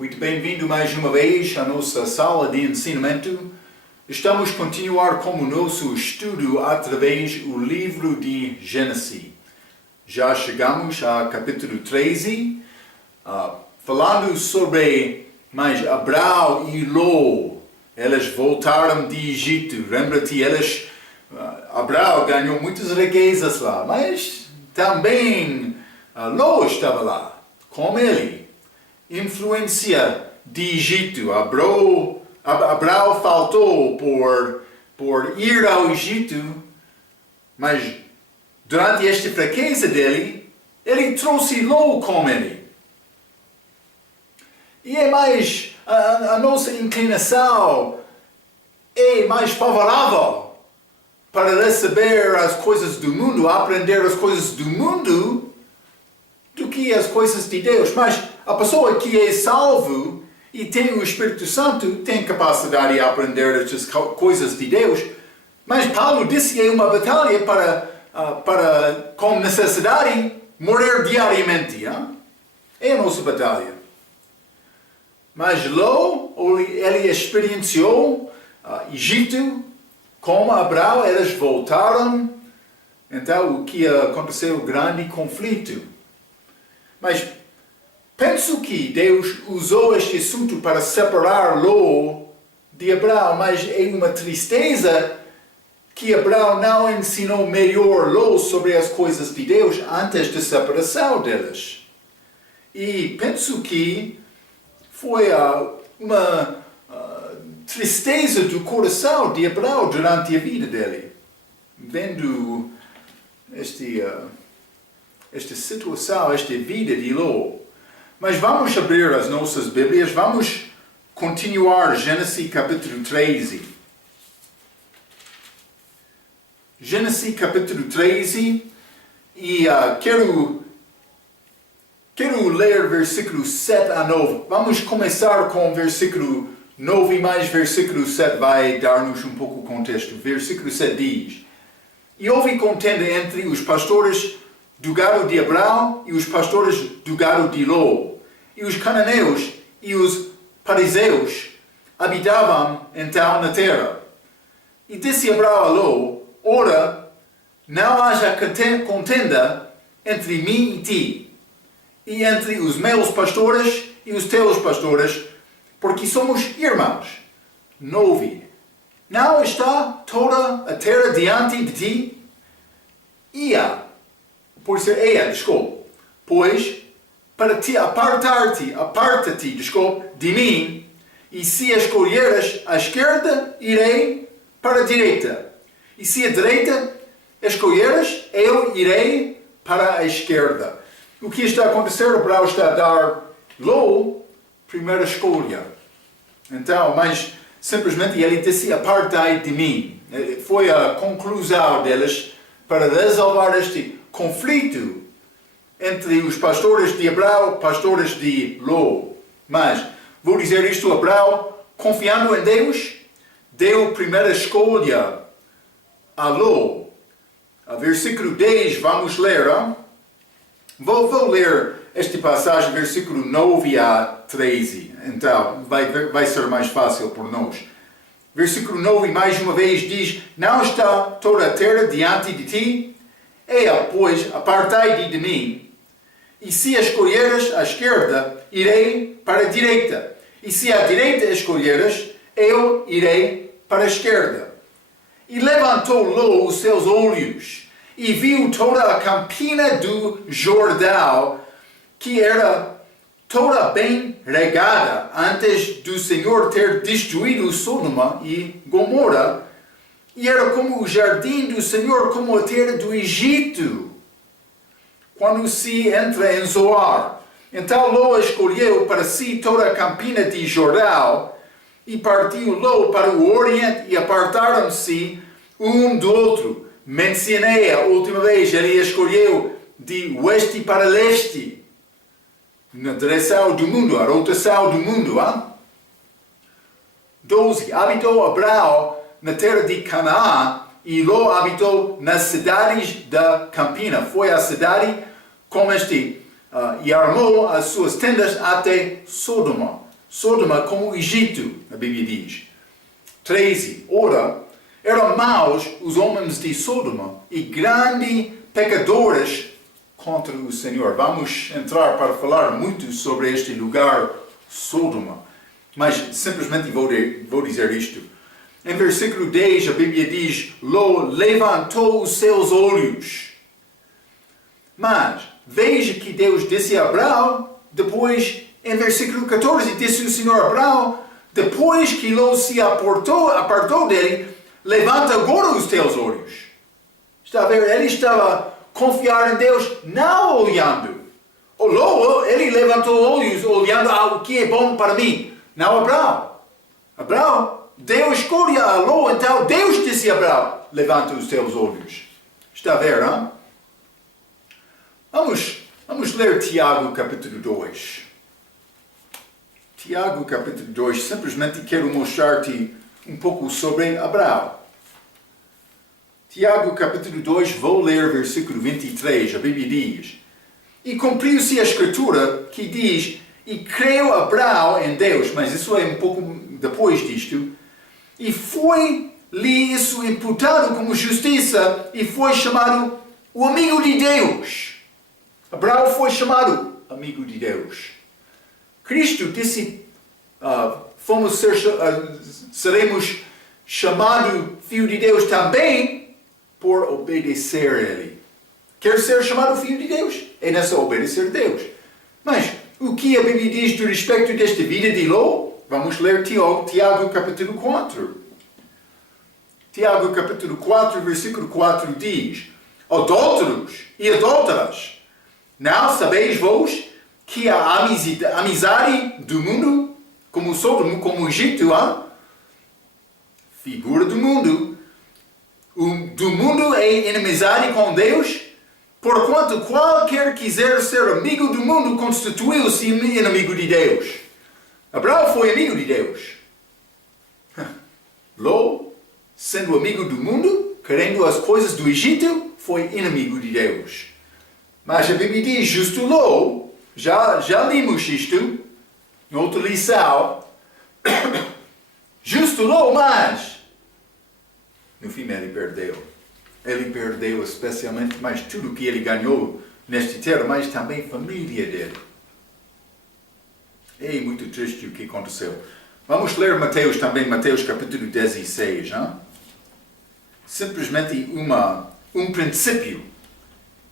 Muito bem-vindo mais uma vez à nossa sala de ensinamento. Estamos a continuar com o nosso estudo através do livro de Gênesis. Já chegamos ao capítulo 13, falando sobre Abraão e Ló. Eles voltaram de Egito. Lembra-te, Abraão ganhou muitas riquezas lá, mas também Ló estava lá, com ele. Influência de Egito. Abraão faltou por ir ao Egito, mas durante esta fraqueza dele, ele trouxe Ló com ele. E é mais, a nossa inclinação é mais favorável para receber as coisas do mundo, aprender as coisas do mundo, do que as coisas de Deus. Mas a pessoa que é salvo e tem o Espírito Santo tem capacidade de aprender estas coisas de Deus. Mas Paulo disse que é uma batalha para com necessidade, morrer diariamente. Hein? É a nossa batalha. Mas Ló, ele experienciou Egito, como Abraão, eles voltaram. Então, o que aconteceu? Grande conflito. Mas penso que Deus usou este assunto para separar Ló de Abraão, mas é uma tristeza que Abraão não ensinou melhor Ló sobre as coisas de Deus antes da separação deles. E penso que foi uma tristeza do coração de Abraão durante a vida dele, vendo esta situação, esta vida de Ló. Mas vamos abrir as nossas Bíblias, vamos continuar Gênesis capítulo 13. Gênesis capítulo 13, e quero ler versículo 7 a 9. Vamos começar com versículo 9, mas versículo 7 vai dar-nos um pouco o contexto. Versículo 7 diz: E houve contenda entre os pastores do gado de Abraão e os pastores do gado de Ló. E os cananeus e os parizeus habitavam então na terra. E disse Abraão a Ló: Ora, não haja contenda entre mim e ti, e entre os meus pastores e os teus pastores, porque somos irmãos. 9. Não está toda a terra diante de ti? Pois, para te aparta-te, de mim, e se escolheres a esquerda, irei para a direita. E se a direita escolheres, eu irei para a esquerda. O que está a acontecer? Abraão está a dar Ló primeira escolha. Então, mas simplesmente ele disse: apartai de mim. Foi a conclusão deles para resolver este conflito entre os pastores de Abraão e pastores de Ló. Mas, vou dizer isto: Abraão, confiando em Deus, deu primeira escolha a Ló. Versículo 10, vamos ler. Vou ler esta passagem, versículo 9 a 13. Então, vai ser mais fácil por nós. Versículo 9, mais uma vez, diz: Não está toda a terra diante de ti? Pois, apartai-te de mim. E se escolheres a esquerda, irei para a direita. E se a direita escolheres, eu irei para a esquerda. E levantou Ló os seus olhos, e viu toda a campina do Jordão, que era toda bem regada, antes do Senhor ter destruído Sodoma e Gomorra, e era como o jardim do Senhor, como a terra do Egito, quando se entra em Zoar. Então Ló escolheu para si toda a campina de Jordão, e partiu Ló para o oriente, e apartaram-se um do outro. Mencionei a última vez, ele escolheu de oeste para leste, na direção do mundo, a rotação do mundo. 12. Habitou Abraão na terra de Canaã, e Ló habitou nas cidades da campina. Foi a cidade como e armou as suas tendas até Sodoma. Sodoma como o Egito, a Bíblia diz. 13. Ora, eram maus os homens de Sodoma e grandes pecadores contra o Senhor. Vamos entrar para falar muito sobre este lugar, Sodoma. Mas simplesmente vou dizer isto. Em versículo 10, a Bíblia diz: Ló levantou os seus olhos. Mas, veja que Deus disse a Abraão, depois, em versículo 14, disse o Senhor a Abraão, depois que Ló se apartou dele, levanta agora os teus olhos. Está a ver? Ele estava a confiar em Deus, não olhando. Ló, ele levantou olhos, olhando ao que é bom para mim. Não Abraão. Abraão, Deus escolhe a Ló, então Deus disse a Abraão, levanta os teus olhos. Está a ver, não? Vamos ler Tiago capítulo 2. Tiago capítulo 2, simplesmente quero mostrar-te um pouco sobre Abraão. Tiago capítulo 2, vou ler versículo 23, a Bíblia diz: E cumpriu-se a escritura que diz, e creu Abraão em Deus, mas isso é um pouco depois disto, e foi-lhe isso imputado como justiça, e foi chamado o amigo de Deus. Abraão foi chamado amigo de Deus. Cristo disse, seremos chamados filho de Deus também por obedecer a Ele. Quer ser chamado filho de Deus? É nessa obedecer a Deus. Mas o que a Bíblia diz do respeito desta vida de Ló? Vamos ler Tiago capítulo 4. Tiago capítulo 4, versículo 4 diz: Adúlteros e adúlteras, não sabeis vós que a amizade do mundo, como Sodoma, como o Egito, figura do mundo, do mundo é inimizade com Deus, porquanto qualquer quiser ser amigo do mundo constituiu-se inimigo de Deus. Abraão foi amigo de Deus. Ló, sendo amigo do mundo, querendo as coisas do Egito, foi inimigo de Deus. Mas a Bíblia diz, justo Ló, já limos isto, em outra lição, justo Ló, mas no fim ele perdeu. Ele perdeu especialmente mais tudo que ele ganhou neste terra, mas também a família dele. É muito triste o que aconteceu. Vamos ler Mateus também, Mateus capítulo 16. Simplesmente um princípio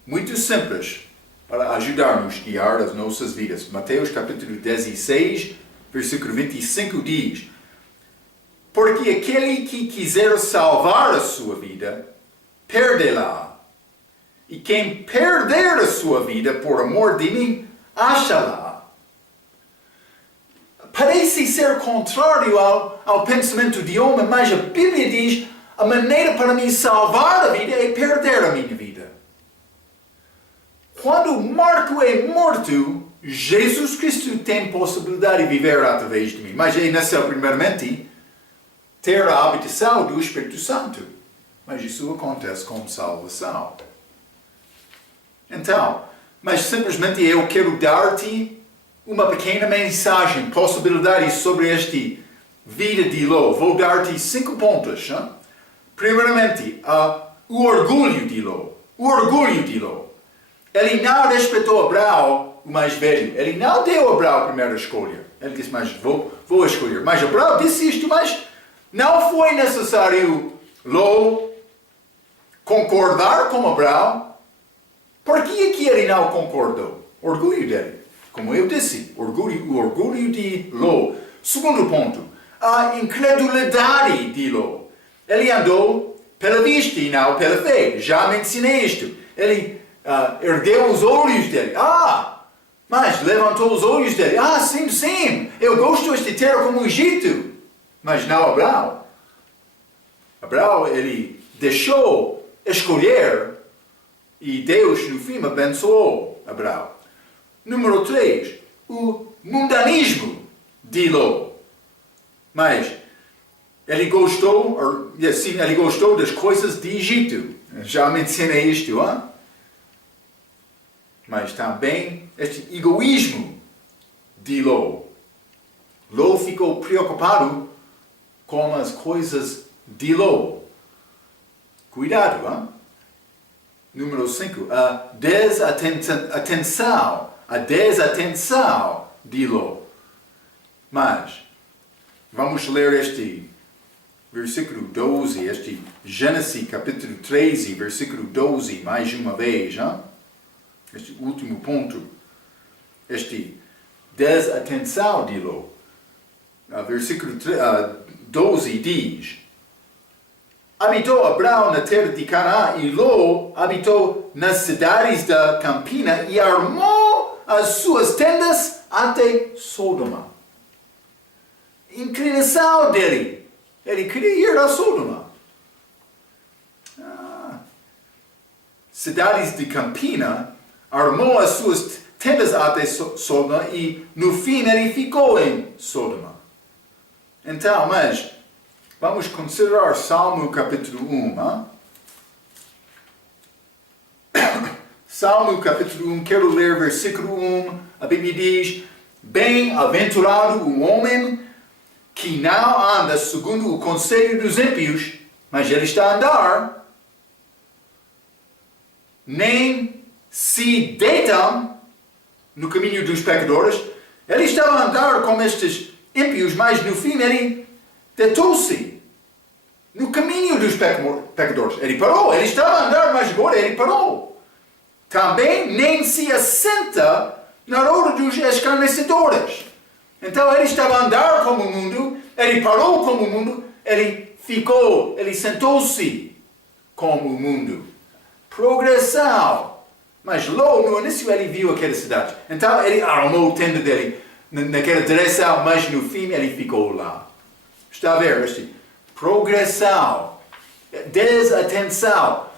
muito simples para ajudar-nos a guiar as nossas vidas. Mateus capítulo 16, versículo 25 diz: Porque aquele que quiser salvar a sua vida, perde-la. E quem perder a sua vida por amor de mim, acha-la. Parece ser contrário ao pensamento de homem, mas a Bíblia diz, a maneira para mim salvar a vida é perder a minha vida. Quando Marco é morto, Jesus Cristo tem possibilidade de viver através de mim. Mas é necessário, primeiramente, ter a habitação do Espírito Santo. Mas isso acontece com salvação. Então, mas simplesmente eu quero dar-te uma pequena mensagem, possibilidade sobre esta vida de Ló. Vou dar-te 5 pontos. Primeiramente, o orgulho de Ló. O orgulho de Ló. Ele não respeitou Abraão, o mais velho. Ele não deu a Abraão a primeira escolha. Ele disse, mas vou escolher. Mas Abraão disse isto, mas não foi necessário Ló concordar com Abraão. Por que ele não concordou? Orgulho dele. Como eu disse, o orgulho de Ló. Segundo ponto, a incredulidade de Ló. Ele andou pela vista e não pela fé. Já mencionei isto. Ele ergueu os olhos dele. Mas levantou os olhos dele. Sim, eu gosto desta terra como o Egito. Mas não Abraão. Abraão, ele deixou escolher e Deus, no fim, abençoou Abraão. Número 3, o mundanismo de Ló. Mas ele gostou das coisas de Egito. Já mencionei isto, Mas também este egoísmo de Ló. Ló ficou preocupado com as coisas de Ló. Cuidado, hein? Número 5. A desatenção de Ló. Mas, vamos ler este versículo 12, este Gênesis capítulo 13, versículo 12, mais uma vez, hein? Este último ponto. Este desatenção de Ló. Versículo 12 diz: habitou Abrão na terra de Canaã e Ló habitou nas cidades da campina e armou as suas tendas até Sodoma. Inclinação dele. Ele queria ir a Sodoma. Cidades de campina, armou as suas tendas até Sodoma e no fim ele ficou em Sodoma. Então, mas vamos considerar Salmo capítulo 1. Salmo capítulo 1, quero ler versículo 1. A Bíblia diz: bem-aventurado o homem que não anda segundo o conselho dos ímpios, mas ele está a andar, nem se deitam no caminho dos pecadores. Ele estava a andar com estes ímpios, mas no fim ele deitou-se no caminho dos pecadores. Ele parou, ele estava a andar, mas agora ele parou. Também nem se assenta na roda dos escarnecedores. Então ele estava a andar como o mundo, ele parou como o mundo, ele ficou, ele sentou-se como o mundo. Progressão. Mas logo no início ele viu aquela cidade. Então ele armou a tenda dele naquela direção, mas no fim ele ficou lá. Está a ver este? Progressão. Desatenção.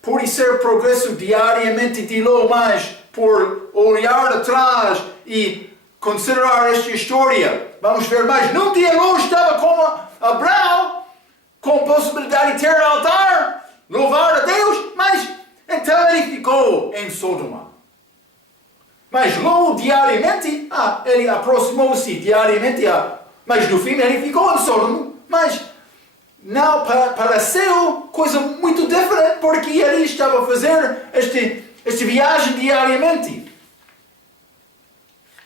Pode ser progresso diariamente de Ló, mas por olhar atrás e considerar esta história, vamos ver mais. Num dia Ló estava com Abrão, com possibilidade de ter altar, louvar a Deus, mas então ele ficou em Sodoma. Mas Ló diariamente, ele aproximou-se diariamente, mas no fim ele ficou em Sodoma. Mas não pareceu coisa muito diferente, porque ele estava a fazer esta viagem diariamente.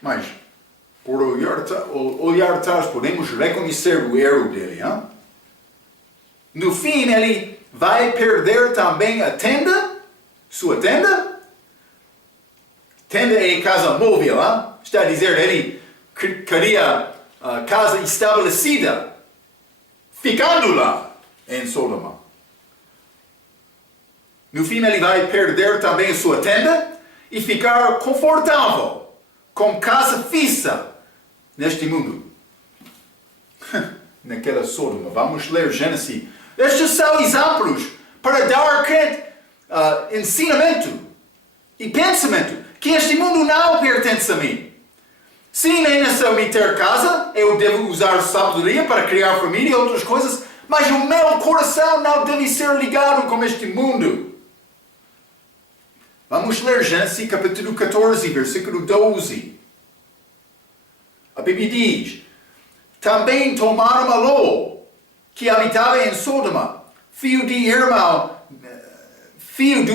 Mas, por olhar atrás, podemos reconhecer o erro dele. Hein? No fim, ele vai perder também a tenda, sua tenda. Tenda é casa móvel. Hein? Está a dizer, ele queria a casa estabelecida, ficando lá em Sodoma. No fim, ele vai perder também a sua tenda e ficar confortável, com casa fixa neste mundo. Naquela Sodoma. Vamos ler Gênesis. Estes são exemplos para dar ensinamento e pensamento que este mundo não pertence a mim. Sim, é necessário ter casa, eu devo usar sabedoria para criar família e outras coisas, mas o meu coração não deve ser ligado com este mundo. Vamos ler Gênesis capítulo 14, versículo 12. A Bíblia diz: também tomaram a Ló, que habitava em Sodoma, filho do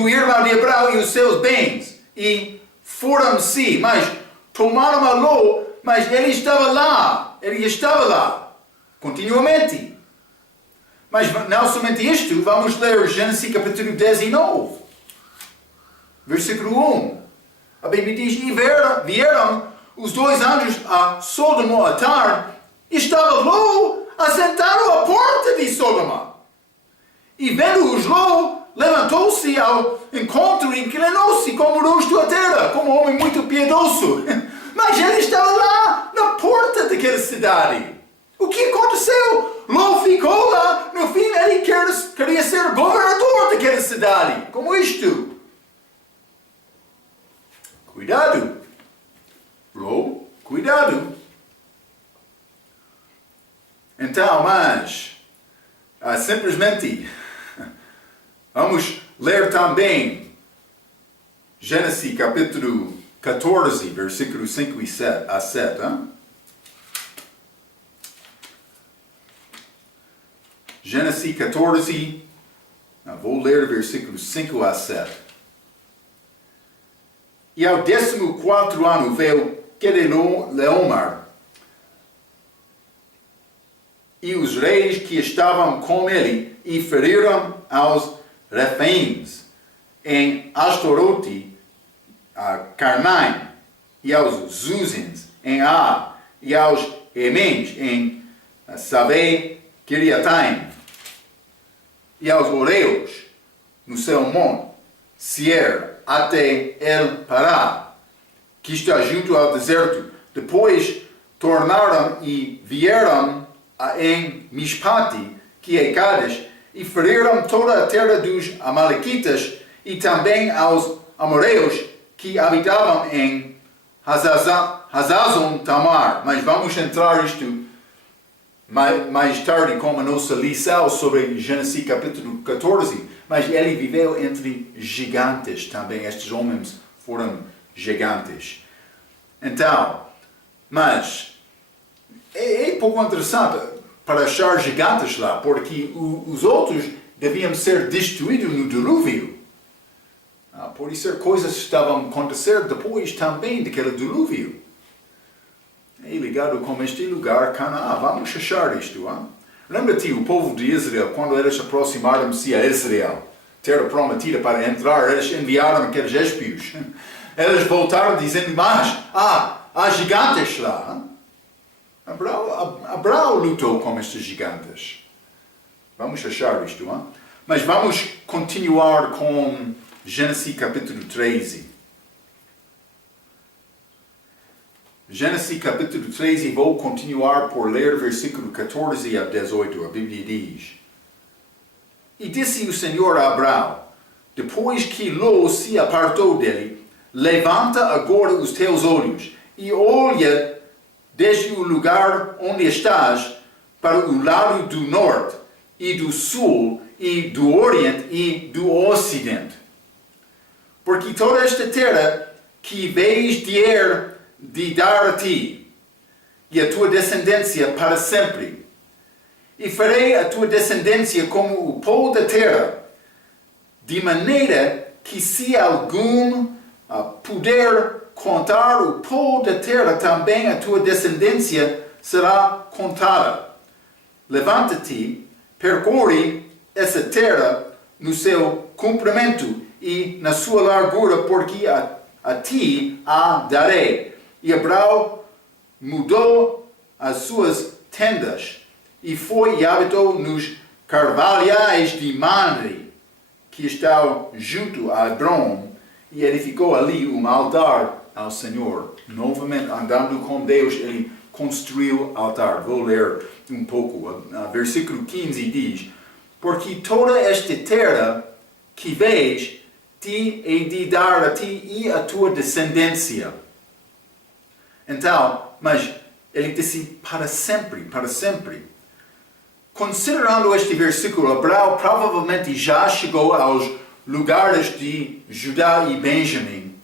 irmão de Abrão e os seus bens, e foram-se, mas tomaram a Ló, mas ele estava lá, continuamente. Mas não somente isto, vamos ler Gênesis capítulo 19, versículo 1. A Bíblia diz: e vieram os dois anjos a Sodoma à tarde, e estava Ló assentado à porta de Sodoma. E vendo-os Ló, levantou-se ao encontro e inclinou-se como rosto à terra, como um homem muito piedoso. Mas ele estava lá, na porta daquela cidade. O que aconteceu? Ló ficou lá, no fim ele queria ser governador daquela cidade. Como isto? Cuidado. Ló, cuidado. Então, mas, simplesmente, vamos ler também Gênesis capítulo 14, versículos 5 a 7. Hein? Gênesis 14, vou ler versículos 5 a 7. E ao 14º ano veio Quedorlaomer, e os reis que estavam com ele, e feriram aos Refaíns em Astarote, a Carnaim, e aos Zuzins em A, e aos Emens em Save Kiriataim, e aos Oreus no seu monte Seir, até El Pará, que está junto ao deserto. Depois tornaram e vieram em Mishpati, que é Cádiz, e feriram toda a terra dos Amalequitas e também aos Amoreus que habitavam em Hazazon Tamar. Mas vamos entrar isto mais tarde como a nossa lição sobre Gênesis capítulo 14. Mas ele viveu entre gigantes também. Estes homens foram gigantes. Então, mas é pouco interessante para achar gigantes lá, porque os outros deviam ser destruídos no dilúvio. Por isso, coisas estavam a acontecer depois também daquele dilúvio. É ligado com este lugar, Canaã. Vamos achar isto. Lembra-te, o povo de Israel, quando eles aproximaram-se a Israel, terra prometida para entrar, eles enviaram aqueles espios. Eles voltaram dizendo, mas há gigantes lá. Abraão lutou com estes gigantes. Vamos achar isto. Mas vamos continuar com Gênesis capítulo 13. Gênesis capítulo 13, vou continuar por ler versículo 14 a 18. A Bíblia diz: E disse o Senhor a Abraão, depois que Ló se apartou dele, levanta agora os teus olhos e olha desde o lugar onde estás para o lado do norte e do sul e do oriente e do ocidente. Porque toda esta terra que vês de dar a ti e a tua descendência para sempre, e farei a tua descendência como o pó da terra, de maneira que se algum puder contar o pó da terra, também a tua descendência será contada. Levanta-te, percorre essa terra no seu comprimento e na sua largura, porque a ti a darei. E Abraão mudou as suas tendas e foi e habitou nos carvalhais de Mamre, que estão junto a Hebron, e edificou ali um altar ao Senhor. Novamente, andando com Deus, ele construiu altar. Vou ler um pouco. Versículo 15 diz: Porque toda esta terra que vês, te hei de dar a ti e a tua descendência. Então, mas ele disse para sempre, para sempre. Considerando este versículo, Abraão provavelmente já chegou aos lugares de Judá e Benjamim,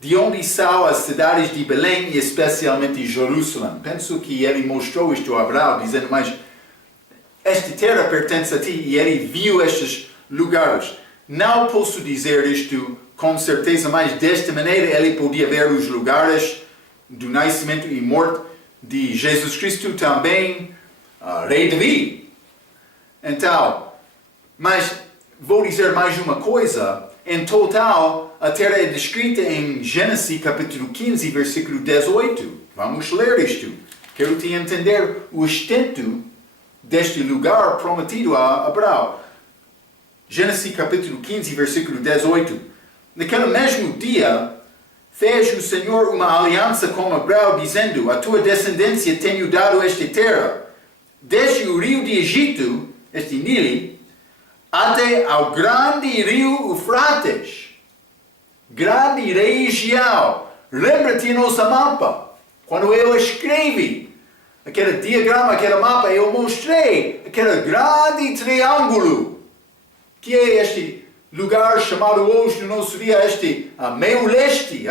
de onde são as cidades de Belém e especialmente Jerusalém. Penso que ele mostrou isto a Abraão, dizendo, mas esta terra pertence a ti, e ele viu estes lugares. Não posso dizer isto com certeza, mas desta maneira ele podia ver os lugares do nascimento e morte de Jesus Cristo também, rei Davi. Então, mas vou dizer mais uma coisa. Em total, a terra é descrita em Gênesis capítulo 15, versículo 18. Vamos ler isto. Quero te entender o extento deste lugar prometido a Abraão. Gênesis capítulo 15, versículo 18. Naquele mesmo dia, fez o Senhor uma aliança com Abraão, dizendo, a tua descendência tenho dado esta terra, desde o rio de Egito, este Nilo, até ao grande rio Eufrates, grande região. Lembra-te nossa mapa, quando eu escrevi aquele diagrama, aquele mapa, eu mostrei aquele grande triângulo, que é este lugar chamado hoje no nosso dia este meio leste.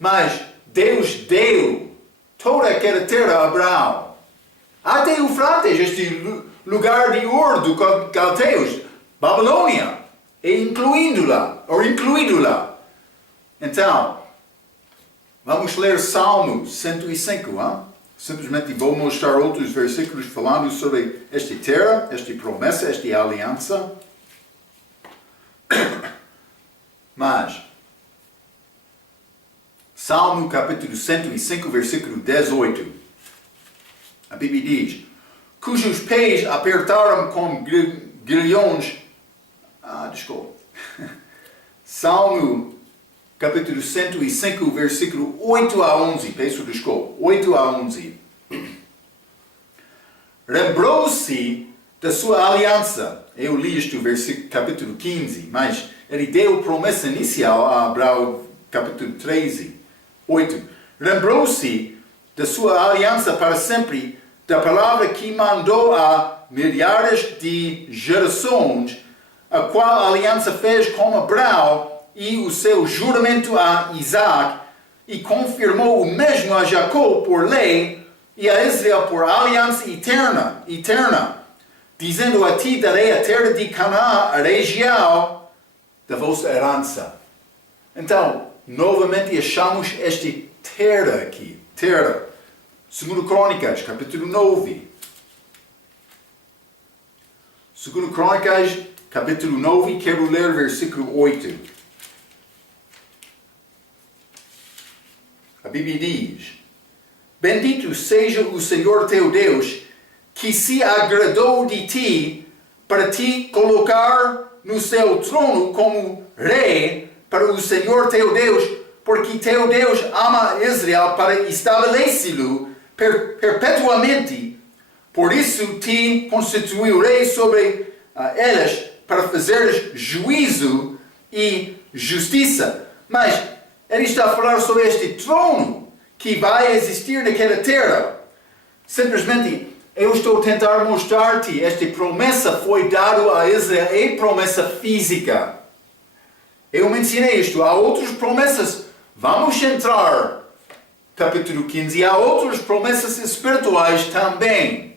Mas Deus deu toda aquela terra a Abraão. Até Eufrates, este lugar de Ur do Caldeus, Babilônia, e incluído lá. Então, vamos ler Salmo 105, hein? Simplesmente vou mostrar outros versículos falando sobre esta terra, esta promessa, esta aliança. Mas, Salmo capítulo 105, versículo 18. A Bíblia diz: cujos pés apertaram com grilhões. Salmo capítulo 105, versículo 8 a 11. Peço desculpa. 8 a 11. Lembrou-se da sua aliança. Eu li este versículo, capítulo 15, mas ele deu promessa inicial a Abraão, capítulo 13, 8. Lembrou-se da sua aliança para sempre, da palavra que mandou a milhares de gerações, a qual a aliança fez com Abraão e o seu juramento a Isaac, e confirmou o mesmo a Jacó por lei e a Israel por aliança eterna, dizendo: a ti darei a terra de Canaã, a região da vossa herança. Então, novamente achamos esta terra aqui, terra. 2 Crônicas, capítulo 9. 2 Crônicas, capítulo 9, quero ler versículo 8. A Bíblia diz: bendito seja o Senhor teu Deus, que se agradou de ti, para te colocar no seu trono como rei para o Senhor teu Deus, porque teu Deus ama Israel para estabelecê-lo perpetuamente. Por isso te constituiu rei sobre elas, para fazer juízo e justiça. Mas ele está a falar sobre este trono que vai existir naquela terra. Simplesmente, eu estou a tentar mostrar-te, esta promessa foi dada a Israel, é promessa física. Eu mencionei isto, há outras promessas. Vamos entrar, capítulo 15, há outras promessas espirituais também.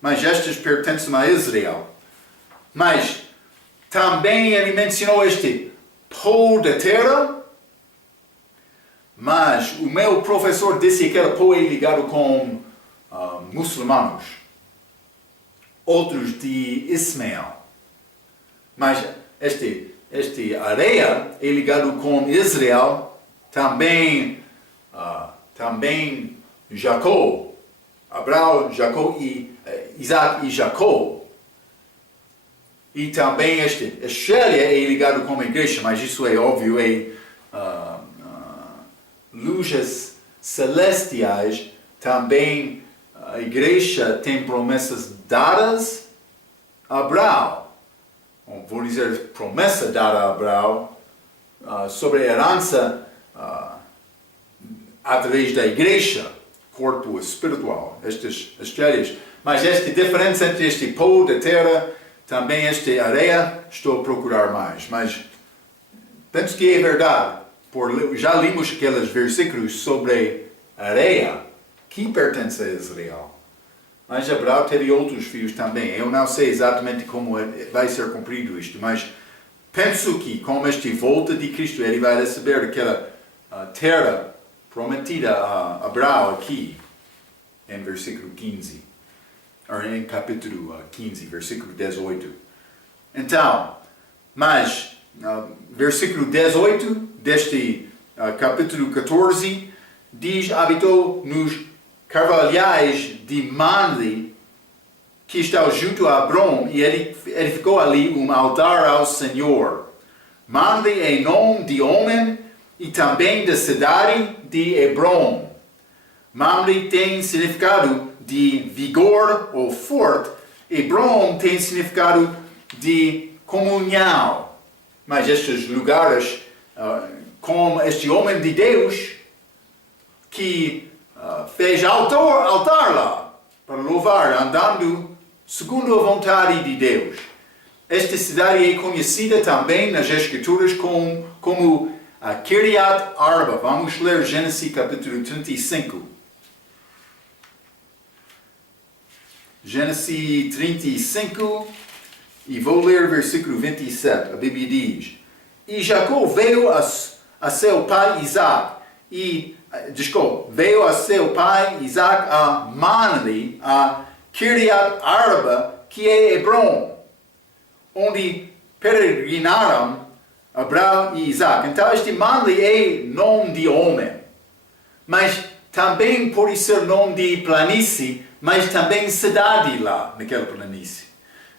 Mas estas pertencem a Israel. Mas também ele mencionou este pó da terra. Mas o meu professor disse que aquele pó é ligado com muçulmanos. Outros de Ismael. Mas este areia é ligado com Israel, também Jacó, Abraão, Jacó e Isaac e Jacó. E também esta estrela é ligado com a igreja, mas isso é óbvio, luzes celestiais. Também a igreja tem promessas dadas a Abraão. Vou dizer promessa dada a Abraão sobre a herança através da igreja, corpo espiritual, estas estrelas. Mas esta diferença entre este pó da terra, também esta areia, estou a procurar mais. Mas penso que é verdade. Já limos aqueles versículos sobre a areia que pertence a Israel. Mas Abraão teve outros filhos também. Eu não sei exatamente como vai ser cumprido isto, mas penso que com esta volta de Cristo ele vai receber aquela terra prometida a Abraão aqui, em versículo 15. Ou em capítulo 15, versículo 18. Então, mas versículo 18 deste capítulo 14 diz: habitou nos carvalhais de Mamre, que está junto a Hebron, e edificou ali um altar ao Senhor. Mamre é nome de homem e também da cidade de Hebron. Mamre tem significado de vigor ou forte. Hebron tem significado de comunhão. Mas estes lugares, como este homem de Deus, que fez altar lá, para louvar, andando segundo a vontade de Deus. Esta cidade é conhecida também nas Escrituras como Kiriat Arba. Vamos ler Gênesis capítulo 35. Gênesis 35, e vou ler o versículo 27. A Bíblia diz: E Jacó veio a seu pai Isaac, veio a seu pai Isaac a Manli, a Kiriat Arba, que é Hebron, onde peregrinaram Abraão e Isaac. Então este Manli é nome de homem, mas também pode ser nome de planície, mas também cidade lá naquela planície.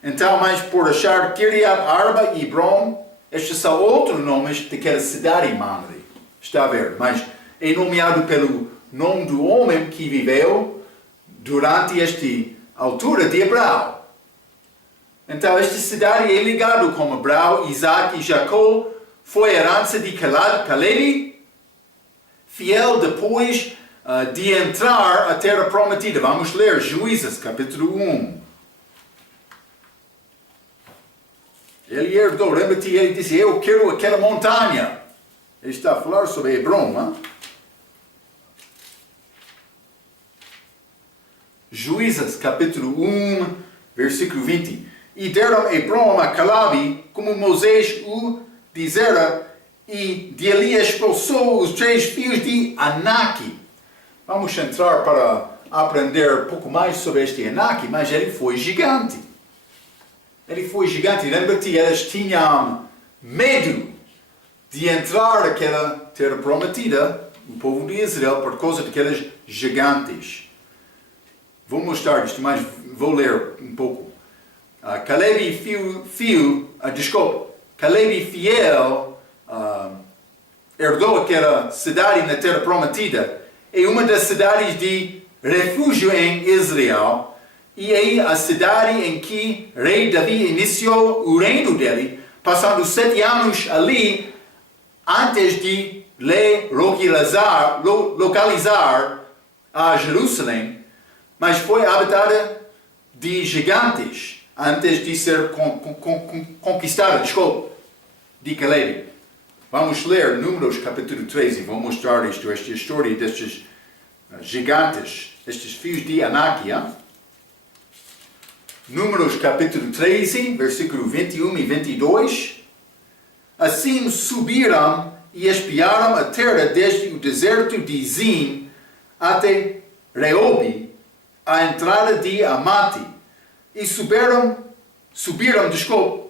Então, mas por achar Kiriat Arba e Hebron, estes são outros nomes daquela cidade Manli. Está a ver? Mas é nomeado pelo nome do homem que viveu durante esta altura de Abraão. Então, esta cidade é ligada com Abraão, Isaac e Jacó. Foi herança de Caleb, fiel depois de entrar a terra prometida. Vamos ler Juízes, capítulo 1. Ele herdou, lembra-te, ele disse: eu quero aquela montanha. Ele está a falar sobre Hebron, não? Juízes, capítulo 1, versículo 20. E deram Hebron a Caleb, como Moisés o dizera, e de ali expulsou os 3 filhos de Anak. Vamos entrar para aprender um pouco mais sobre este Anak, mas ele foi gigante. Ele foi gigante. Lembra-te, eles tinham medo de entrar naquela terra prometida, o povo de Israel, por causa daqueles gigantes. Vou mostrar isto, mas vou ler um pouco. Caleb fiel herdou aquela cidade na terra prometida. É uma das cidades de refúgio em Israel. E é a cidade em que rei Davi iniciou o reino dele, passando 7 anos ali, antes de localizar a Jerusalém, mas foi habitada de gigantes, antes de ser conquistada, de Caleb. Vamos ler Números capítulo 13, vou mostrar esta história destes gigantes, estes filhos de Anak. Números capítulo 13, versículo 21 e 22. Assim subiram e espiaram a terra desde o deserto de Zin até Rehobe, a entrada de Amate, e subiram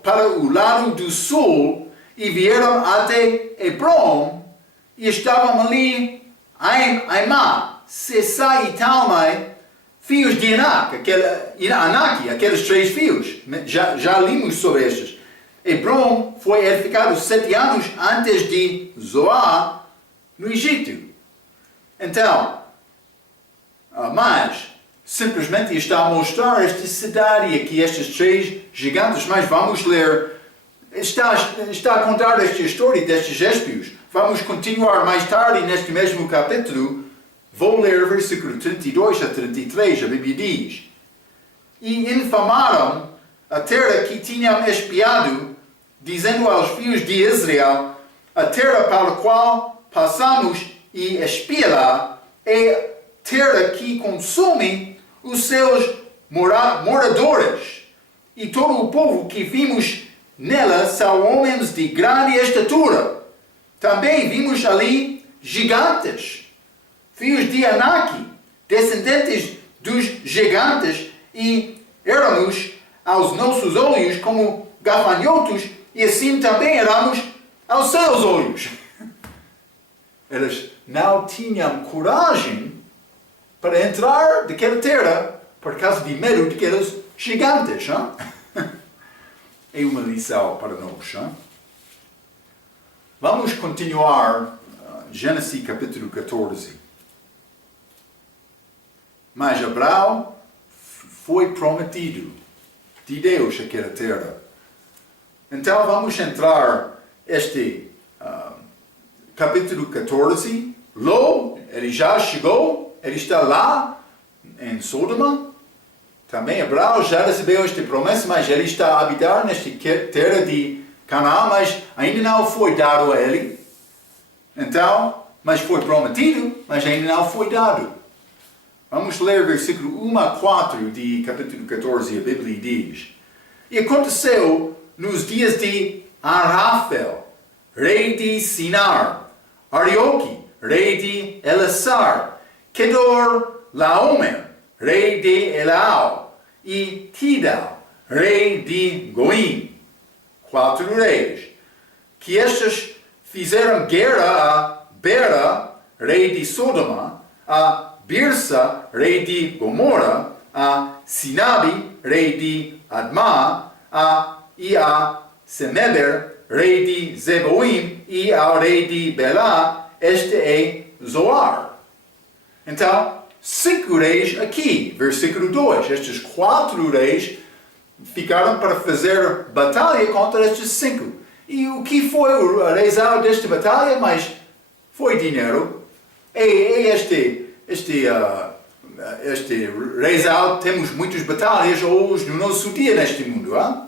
para o lado do sul e vieram até Hebron e estavam ali Aimá, Sessá e Talmai, filhos de Anak, aqueles 3 filhos. Já limos sobre estes. Hebron foi edificado 7 anos antes de Zoar, no Egito. Então, mas simplesmente está a mostrar esta cidade aqui, estes 3 gigantes, mas vamos ler, está a contar esta história destes espios. Vamos continuar mais tarde neste mesmo capítulo. Vou ler o versículo 32 a 33, a Bíblia diz: E infamaram a terra que tinham espiado, dizendo aos filhos de Israel: a terra para a qual passamos e espia-la é terra que consome os seus moradores, e todo o povo que vimos nela são homens de grande estatura. Também vimos ali gigantes, filhos de Anak, descendentes dos gigantes, e éramos aos nossos olhos como gafanhotos, e assim também éramos aos seus olhos. Eles não tinham coragem para entrar naquela terra por causa de medo daqueles gigantes. É uma lição para nós. Vamos continuar Gênesis capítulo 14. Mas Abraão foi prometido de Deus aquela terra. Então vamos entrar este capítulo 14. Ló, ele já chegou, ele está lá em Sodoma. Também Abraão já recebeu esta promessa, mas ele está a habitar nesta terra de Canaã, mas ainda não foi dado a ele. Então, mas foi prometido, mas ainda não foi dado. Vamos ler versículo 1 a 4 de capítulo 14, a Bíblia diz: E aconteceu nos dias de Arafel, rei de Sinar, Arioque, rei de Elasar, Kedor Laomer, rei de Elal, e Tidal, rei de Goim. 4 reis, que estes fizeram guerra a Bera, rei de Sodoma, a Birsa, rei de Gomorra, a Sinabi, rei de Adma, e a Semeber, rei de Zeboim, e ao rei de Belá, este é Zoar. Então, 5 reis aqui, versículo 2. Estes 4 reis ficaram para fazer batalha contra estes 5. E o que foi o resultado desta batalha? Mas foi dinheiro. E este resultado, temos muitas batalhas hoje no nosso dia neste mundo. Hein?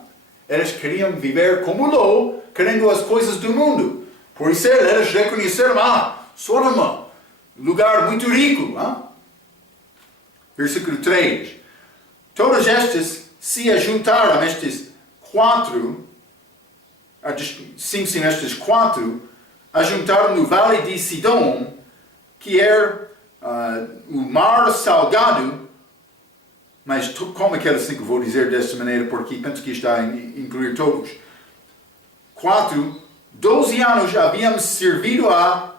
Eles queriam viver como Ló, querendo as coisas do mundo. Por isso eles reconheceram, Sodoma, lugar muito rico. Hein? Versículo 3. Todos estes se ajuntaram, estes 4, estes 4, ajuntaram no vale de Sidom, que é o mar salgado, mas como aqueles 5 vou dizer desta maneira, porque penso que está a incluir todos. 4, 12 anos havíamos servido a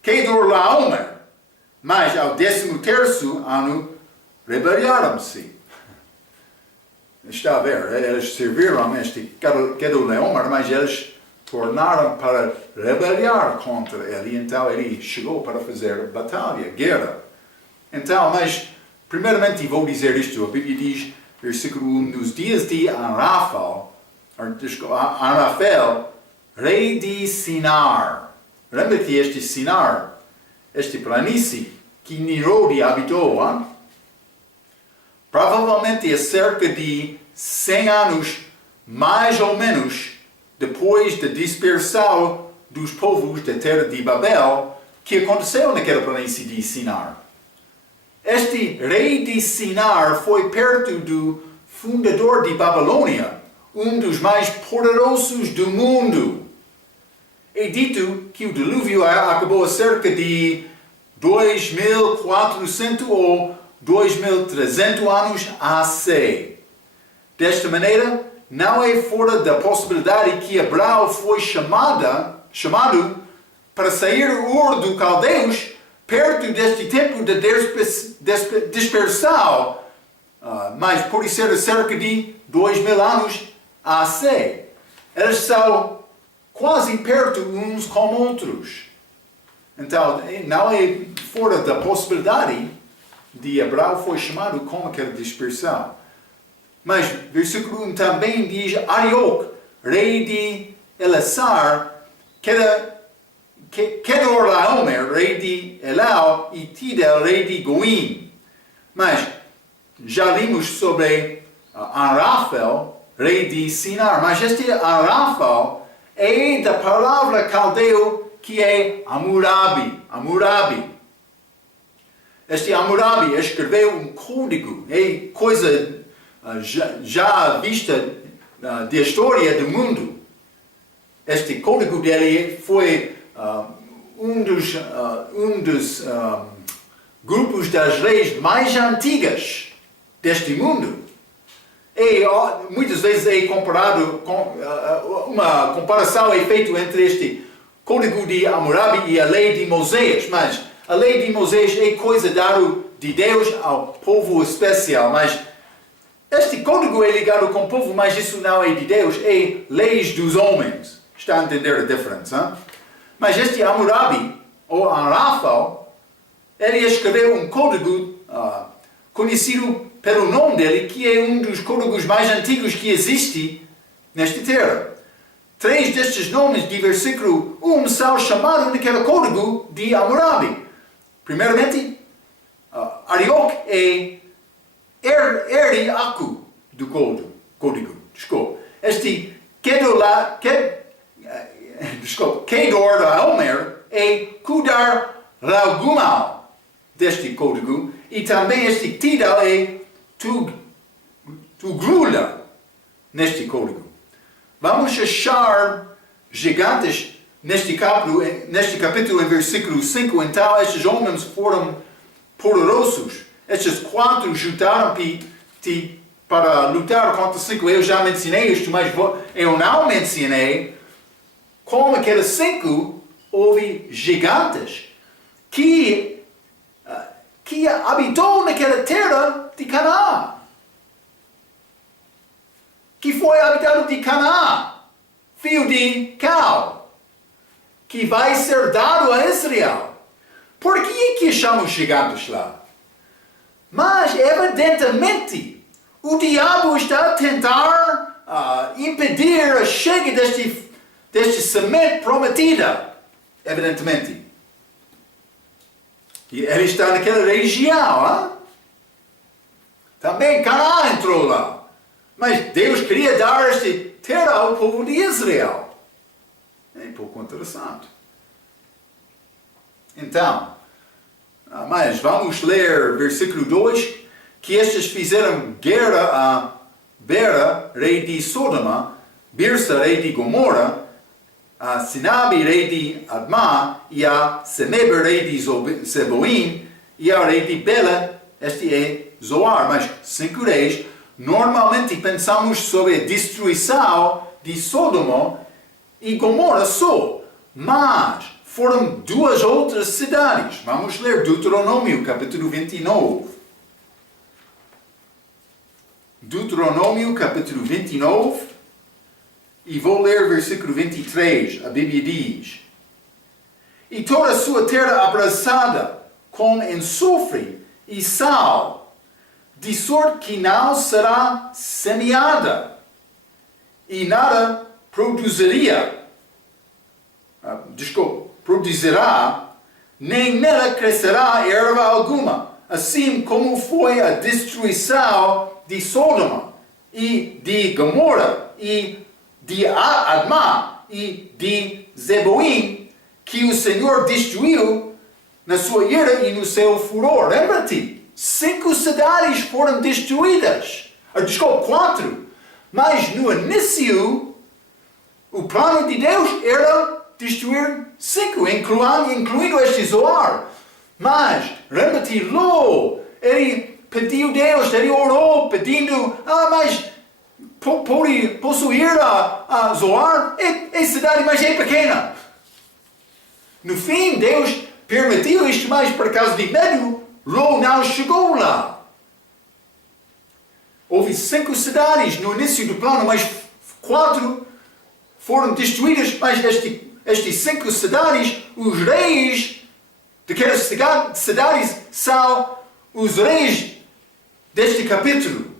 Kedor Laomer, mas ao 13º ano rebelaram-se. Está a ver, eles serviram a este Kedor Laomer, mas eles tornaram para rebeliar contra ele, então ele chegou para fazer batalha, guerra. Então, mas, primeiramente vou dizer isto, a Bíblia diz, versículo 1, nos dias de Arafel, rei de Sinar. Lembra que este Sinar, este planície, que Nimrod habitou, hein? Provavelmente é cerca de 100 anos, mais ou menos, depois da dispersão dos povos da terra de Babel, que aconteceu naquela planície de Sinar. Este rei de Sinar foi perto do fundador de Babilônia, um dos mais poderosos do mundo. É dito que o dilúvio acabou a cerca de 2.400 ou 2.300 anos AC. Desta maneira, não é fora da possibilidade que Abraão foi chamado para sair do Caldeus perto deste tempo de dispersão, mas pode ser cerca de 2.000 anos AC. Eles são quase perto uns com outros. Então, não é fora da possibilidade de Abraão foi chamado com aquela dispersão. Mas, versículo 1 também diz, Arioque, rei de Elasar, Kedor Laomer, rei de Elal, e Tidal, rei de Goim. Mas, já vimos sobre Arafel, rei de Sinar. Mas este Arafel é da palavra caldeu que é Hammurabi. Este Hammurabi escreveu um código, é coisa já vista da história do mundo. Este código dele foi um dos grupos das leis mais antigas deste mundo. E muitas vezes é comparado com uma comparação é feita entre este código de Hammurabi e a lei de Moisés, mas a lei de Moisés é coisa dada de Deus ao povo especial, mas este código é ligado com o povo, mas isso não é de Deus, é leis dos homens. Está a entender a diferença? Hein? Mas este Hammurabi, ou Arafel, ele escreveu um código conhecido pelo nome dele, que é um dos códigos mais antigos que existe nesta terra. 3 destes nomes de versículo 1 são chamados naquele código de Hammurabi. Primeiramente, Arioque é Aku do código. Desculpa. Este Kedor Laomer é Kudar Lagumal. deste código, e também este Tidal é tu grulha neste código. Vamos achar gigantes neste capítulo em versículo 5, então estes homens foram poderosos. Estes 4 juntaram-te para lutar contra 5. Eu já mencionei isto, mas eu não mencionei como aqueles 5 houve gigantes que habitou naquela terra de Canaã. Que foi habitado de Canaã, filho de Cal, que vai ser dado a Israel. Por que chamam gigantes lá? Mas, evidentemente, o diabo está a tentar impedir a chegada deste semente prometida. Evidentemente. E ele está naquela região. Hein? Também Canaã entrou lá. Mas Deus queria dar esta terra ao povo de Israel. É um pouco interessante. Então, mas vamos ler versículo 2, que estes fizeram guerra a Bera, rei de Sodoma, Birsa, rei de Gomorra, a Sinabi, rei de Admá, e a Semeber, rei de Zeboim, e a rei de Bela, este é Zoar. Mas 5 reis. Normalmente pensamos sobre a destruição de Sodoma e Gomorra só, mas foram 2 outras cidades. Vamos ler Deuteronômio, capítulo 29. Deuteronômio, capítulo 29, e vou ler versículo 23. A Bíblia diz: E toda a sua terra abraçada com enxofre e sal, de sorte que não será semeada, e nada produzirá, nem nela crescerá erva alguma, assim como foi a destruição de Sodoma, e de Gomorra, e de Admá, e de Zeboim, que o Senhor destruiu na sua ira e no seu furor. Lembra-te? 5 cidades foram destruídas. 4. Mas no início, o plano de Deus era destruir 5, incluindo este Zoar. Mas, lembra-te, Ló, ele pediu a Deus, ele orou pedindo, mas posso ir a Zoar? É cidade, mas é pequena. No fim, Deus permitiu isto, mas por causa de medo, Ló não chegou lá. Houve 5 cidades no início do plano, mas 4 foram destruídas. Mas estas 5 cidades, os reis daquelas cidades são os reis deste capítulo.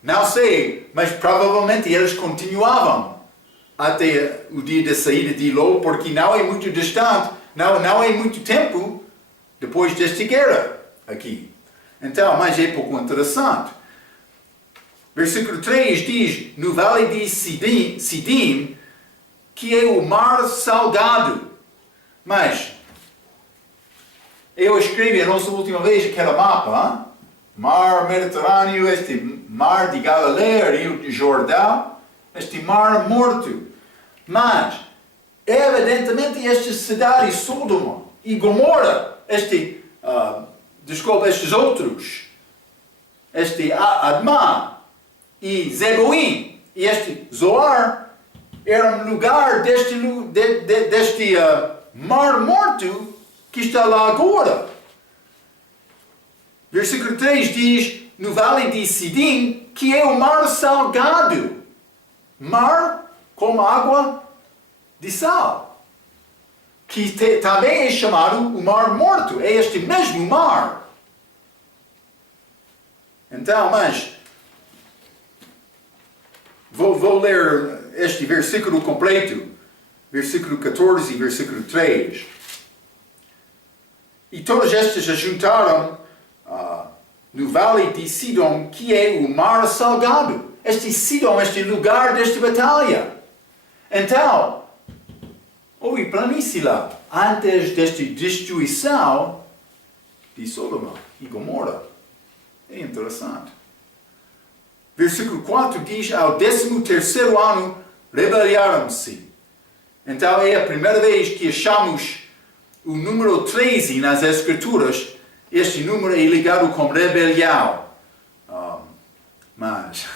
Não sei, mas provavelmente eles continuavam até o dia da saída de Ló, porque não é muito distante, não é muito tempo depois desta guerra aqui. Então, mas é pouco interessante. Versículo 3 diz, no vale de Sidim, que é o mar salgado. Mas, eu escrevi a nossa última vez aquele mapa, hein? Mar Mediterrâneo, este mar de Galileia, Rio de Jordão, este mar morto. Mas, evidentemente, estas cidades, Sodoma e Gomorra, estes outros, este Admá e Zeboim e este Zoar, eram lugar deste mar morto que está lá agora. Versículo 3 diz, no vale de Sidim, que é o mar salgado. Mar com água de sal. Que também é chamado o mar morto. É este mesmo mar. Então, mas vou ler este versículo completo. Versículo 14 e versículo 3. E todas estas ajuntaram no vale de Sidom, que é o mar salgado. Este Sidom, este lugar desta batalha. Então, houve planície lá. Antes desta destruição, de Sodoma e Gomorra. É interessante. Versículo 4 diz, ao 13º ano, rebelaram-se. Então é a primeira vez que achamos o número 13 nas Escrituras. Este número é ligado com rebelião. Mas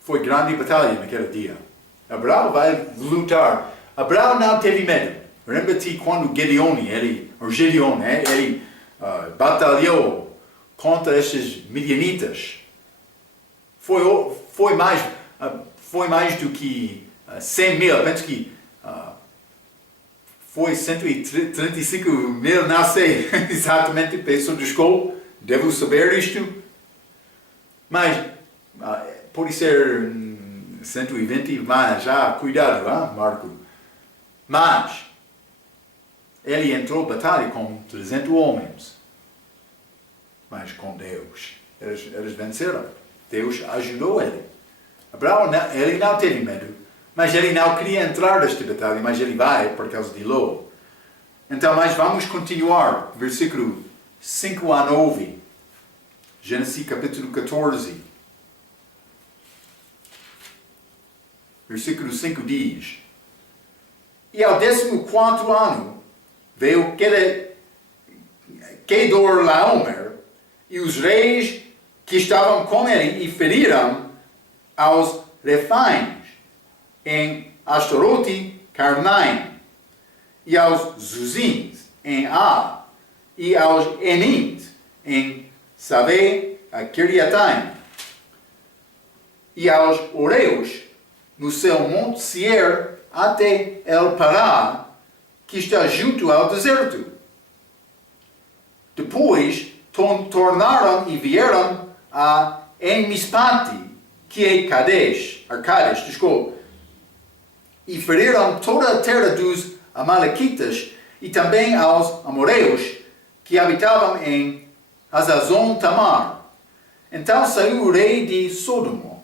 foi grande batalha naquele dia. Abraão vai lutar. Abraão não teve medo. Lembra-te quando Gedeon, ele batalhou contra estes midianitas. Foi mais do que 100 mil. Penso que foi 135 mil, não sei exatamente, peço desculpa, devo saber isto. Mas pode ser 120, mas cuidado, Marco. Mas ele entrou em batalha com 300 homens. Mas com Deus. Eles venceram. Deus ajudou ele. Abraão, ele não teve medo. Mas ele não queria entrar nesta batalha, mas ele vai por causa de Ló. Então, mas vamos continuar. Versículo 5 a 9. Gênesis capítulo 14. Versículo 5 diz: E ao 14º ano veio Kedorlaomer e os reis que estavam com ele e feriram aos refaim em Ashtarote, Carnaim, e aos Zuzins em e aos Enins em Savé, a Kiriataim, e aos Oreus no seu monte Seir até El Pará, que está junto ao deserto. Depois tornaram e vieram a En-Mispati, que é Kadesh, e feriram toda a terra dos Amalequitas e também aos Amoreus, que habitavam em Hazazon Tamar. Então saiu o rei de Sodoma,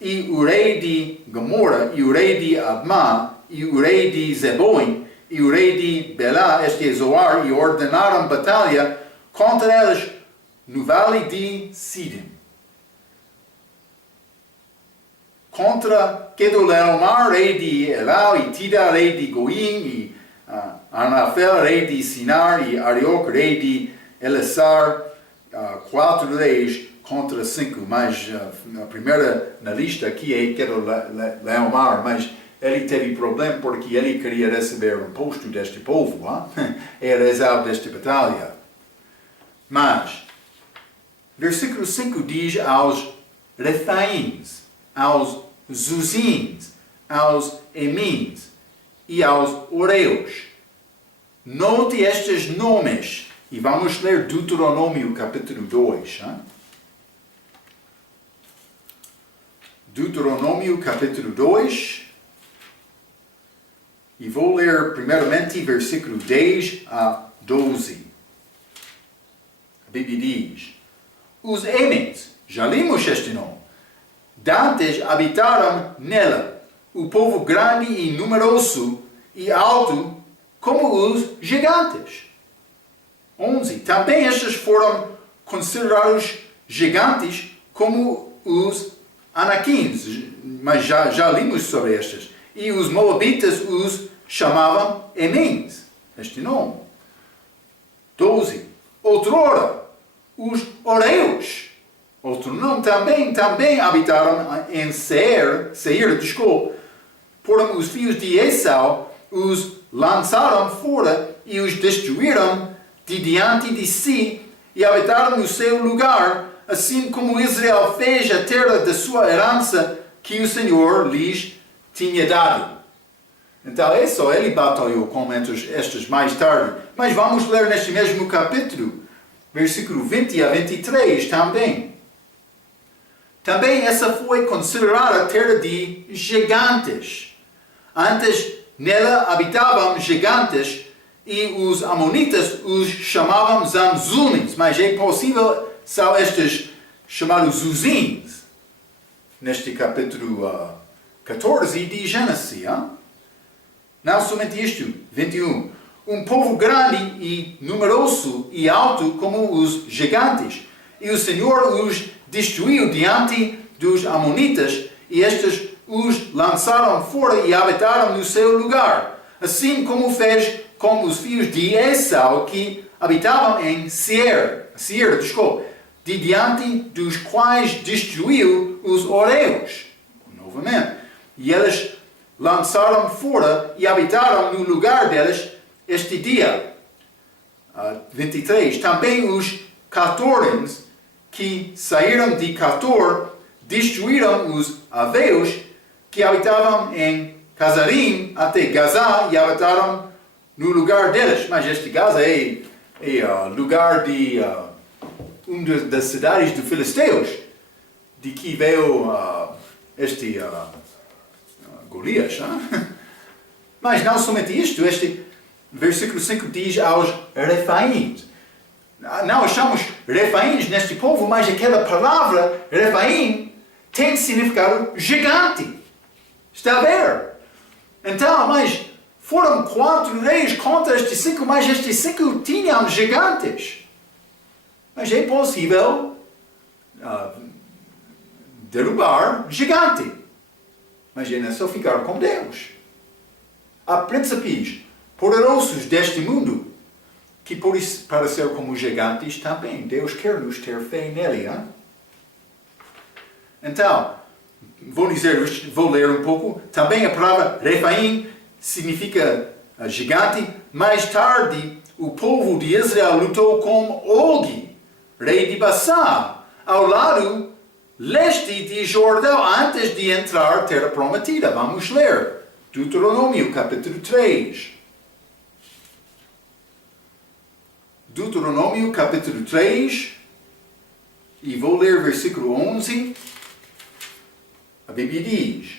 e o rei de Gomorra, e o rei de Admá, e o rei de Zeboim, e o rei de Belá, este é Zoar, e ordenaram batalha contra eles no vale de Sidim. Contra Kedorlaomer, rei de Elau, e Tida, rei de Goim, e Arnafel, rei de Sinar, e Arioc, rei de Elessar, 4 reis contra 5, mas a primeira na lista aqui é Kedorlaomer, mas ele teve problema porque ele queria receber o posto deste povo, era exato desta batalha. Mas, versículo 5 diz aos Refaíns, aos Zuzins, aos Emins e aos Oreus. Note estes nomes e vamos ler Deuteronômio capítulo 2. Deuteronômio capítulo 2 e vou ler primeiramente versículo 10 a 12. A Bíblia diz: Os Emins, já lemos este nome, dantes habitaram nela, o povo grande e numeroso e alto como os gigantes. 11. Também estes foram considerados gigantes como os Anaquins, mas já lemos sobre estes. E os Moabitas os chamavam Emins, este nome. 12. Outrora, os Oreus, outro nome, também habitaram em Seir, porém os filhos de Esau os lançaram fora e os destruíram de diante de si e habitaram no seu lugar, assim como Israel fez a terra da sua herança que o Senhor lhes tinha dado. Então é só, ele batalhou com estes mais tarde. Mas vamos ler neste mesmo capítulo, versículo 20 a 23 também. Também essa foi considerada a terra de gigantes. Antes nela habitavam gigantes e os amonitas os chamavam Zamzumis, mas é possível são estes chamados Zuzins, neste capítulo 14 de Gênesis. Não somente isto, 21. um povo grande e numeroso e alto como os gigantes. E o Senhor os destruiu diante dos amonitas, e estes os lançaram fora e habitaram no seu lugar. Assim como fez com os filhos de Esau, que habitavam em Seir, de diante dos quais destruiu os horeus. Novamente. E eles lançaram fora e habitaram no lugar deles este dia. 23. Também os Catorins, que saíram de Cator, destruíram os aveus, que habitavam em Cazarim até Gaza, e habitaram no lugar deles. Mas este Gaza é lugar de uma das cidades dos filisteus, de que veio Golias. Mas não somente isto, este versículo 5 diz aos Refaíns. Não achamos Refaíns neste povo, mas aquela palavra Refaim tem significado gigante. Está a ver? Então, mas foram 4 reis contra estes 5, mas estes 5 tinham gigantes. Mas é possível derrubar gigante. Mas é só ficar com Deus. Há príncipes poderosos deste mundo que podem parecer como gigantes também. Deus quer nos ter fé nele. Hein? Então, vou ler um pouco. Também a palavra Refaim significa gigante. Mais tarde, o povo de Israel lutou com Og, rei de Bassã, ao lado leste de Jordão, antes de entrar na terra prometida. Vamos ler. Deuteronômio, capítulo 3. Deuteronômio, capítulo 3. E vou ler versículo 11. A Bíblia diz: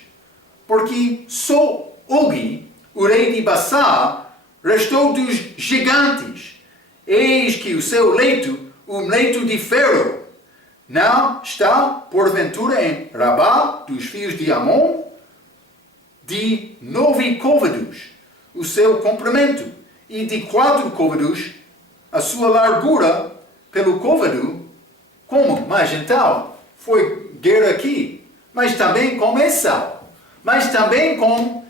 porque só Og, o rei de Bassã, restou dos gigantes. Eis que o seu leito, um leito de ferro, não está, porventura, em Rabá, dos filhos de Amon, de 9 côvados, o seu comprimento, e de 4 côvados, a sua largura pelo côvado. Como? Mas então, foi guerra aqui, mas também com Esau, mas também com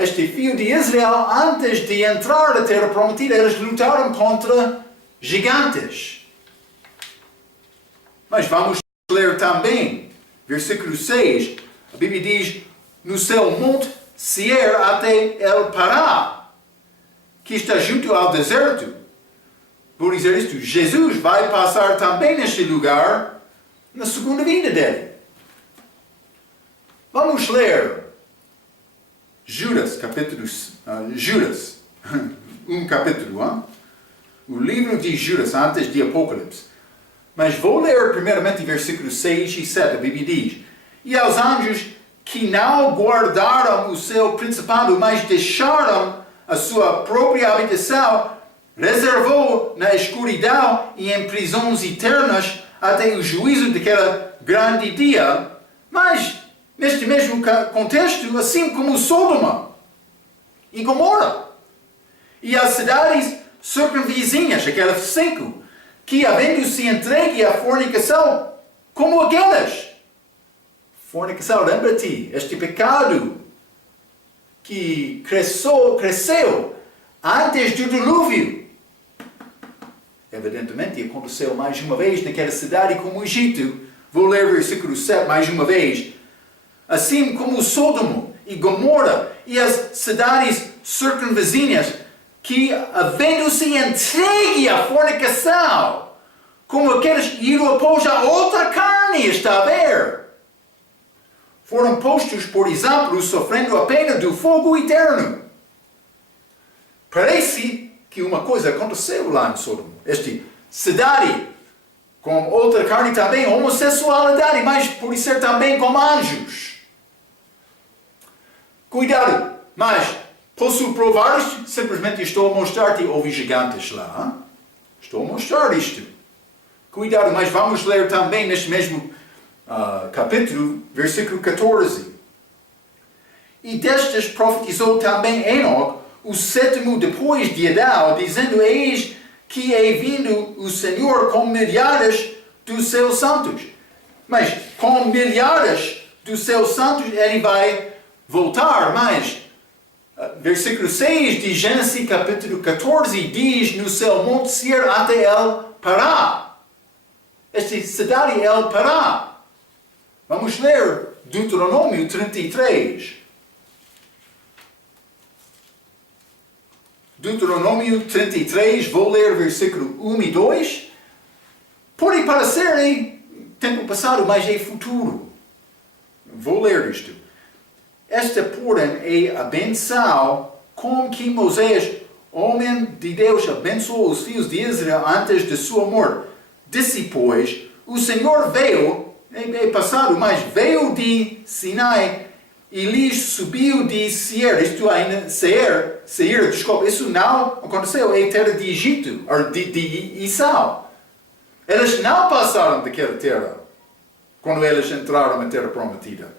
este filho de Israel. Antes de entrar na terra prometida, eles lutaram contra gigantes. Mas vamos ler também, versículo 6, a Bíblia diz: no seu monte Seir até El Pará, que está junto ao deserto. Por dizer isto, Jesus vai passar também neste lugar na segunda vinda dele. Vamos ler Judas, capítulo, o livro de Judas, antes de Apocalipse. Mas vou ler primeiramente versículos 6 e 7, a Bíblia diz: e aos anjos que não guardaram o seu principado, mas deixaram a sua própria habitação, reservou na escuridão e em prisões eternas até o juízo daquele grande dia. Mas, neste mesmo contexto, assim como Sodoma e Gomorra, e as cidades circunvizinhas, aquelas 5, que havendo-se entregue à fornicação, como aquelas. Fornicação, lembra-te, este pecado que cresceu antes do dilúvio. Evidentemente, aconteceu mais uma vez naquela cidade como o Egito. Vou ler o versículo 7 mais uma vez. Assim como Sodoma e Gomorra e as cidades circunvizinhas, que havendo-se entregue à fornicação, como aqueles iram após a outra carne, está a ver? Foram postos, por exemplo, sofrendo a pena do fogo eterno. Parece que uma coisa aconteceu lá em Sodoma. Esta cidade, com outra carne também, homossexualidade, mas pode ser também com anjos. Cuidado, mas posso provar isto? Simplesmente estou a mostrar-te, houve gigantes lá. Hein? Estou a mostrar isto. Cuidado, mas vamos ler também neste mesmo capítulo, versículo 14. E destes profetizou também Enoque, o sétimo depois de Adão, dizendo: eis que é vindo o Senhor com milhares dos seus santos. Mas com milhares dos seus santos ele vai voltar, mas versículo 6 de Gênesis capítulo 14 diz: no seu monte Seir até El Pará. Esta cidade é El Pará. Vamos ler Deuteronômio 33. Deuteronômio 33, vou ler versículo 1 e 2. Pode parecer tempo passado, mas é futuro. Vou ler isto. Esta, porém, é a benção com que Moisés, homem de Deus, abençoou os filhos de Israel antes de sua morte. Disse, pois, o Senhor veio, é passado, mas veio de Sinai e lhes subiu de Seir, isto ainda, Seir, desculpa, isso não aconteceu, é a terra de Egito, ou de Esau. Eles não passaram daquela terra, quando eles entraram na terra prometida.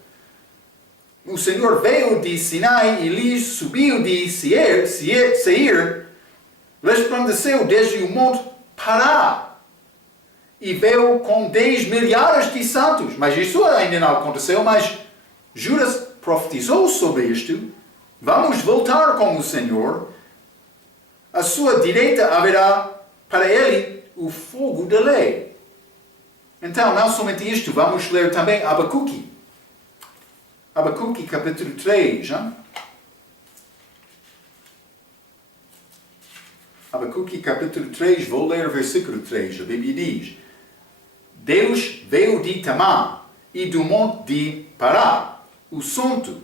O Senhor veio de Sinai e lhes subiu de Seir, resplandeceu desde o monte Pará, e veio com 10 milhares de santos. Mas isso ainda não aconteceu, mas Judas profetizou sobre isto. Vamos voltar com o Senhor. À sua direita haverá para ele o fogo da lei. Então, não somente isto, vamos ler também Abacuque. Abacuque capítulo 3. Hein? Abacuque capítulo 3, vou ler o versículo 3. A Bíblia diz: Deus veio de Tamã e do monte de Pará, o santo,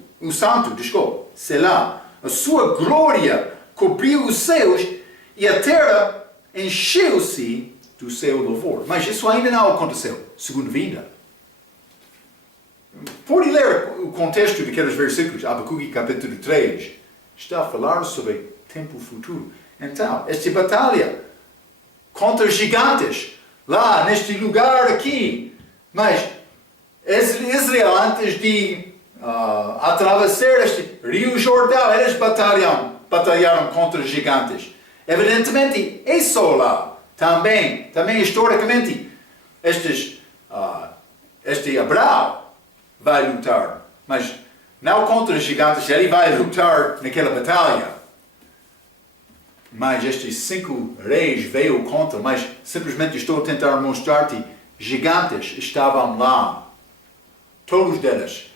Selá. A sua glória cobriu os céus e a terra encheu-se do seu louvor. Mas isso ainda não aconteceu, segundo vinda. Pode ler o contexto daqueles versículos. Abacuque capítulo 3 está a falar sobre tempo futuro. Então, esta batalha contra gigantes, lá neste lugar aqui. Mas Israel, antes de atravessar este rio Jordão, eles batalharam contra gigantes. Evidentemente, é só lá. Também historicamente, este Abraão vai lutar. Mas não contra gigantes, ele vai lutar naquela batalha. Mas estes 5 reis veio contra, mas simplesmente estou a tentar mostrar-te, gigantes estavam lá. Todos deles.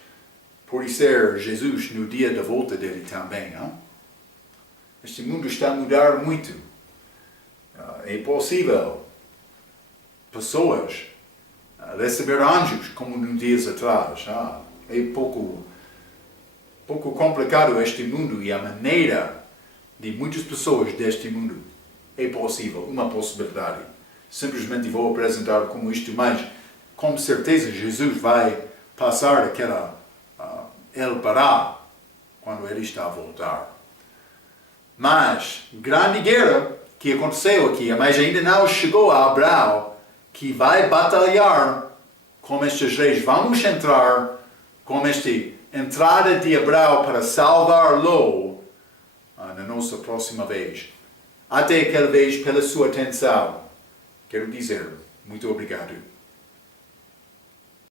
Por ser Jesus no dia da volta dele também. Hein? Este mundo está a mudar muito. É possível pessoas receber anjos como nos dias atrás. É pouco complicado este mundo e a maneira de muitas pessoas deste mundo. É possível, uma possibilidade. Simplesmente vou apresentar como isto, mas com certeza Jesus vai passar aquela El Pará quando ele está a voltar. Mas, grande guerra que aconteceu aqui, mas ainda não chegou a Abraão, que vai batalhar com estes reis. Vamos entrar com esta entrada de Abraão para salvar-lo na nossa próxima vez. Até aquela vez, pela sua atenção, quero dizer muito obrigado.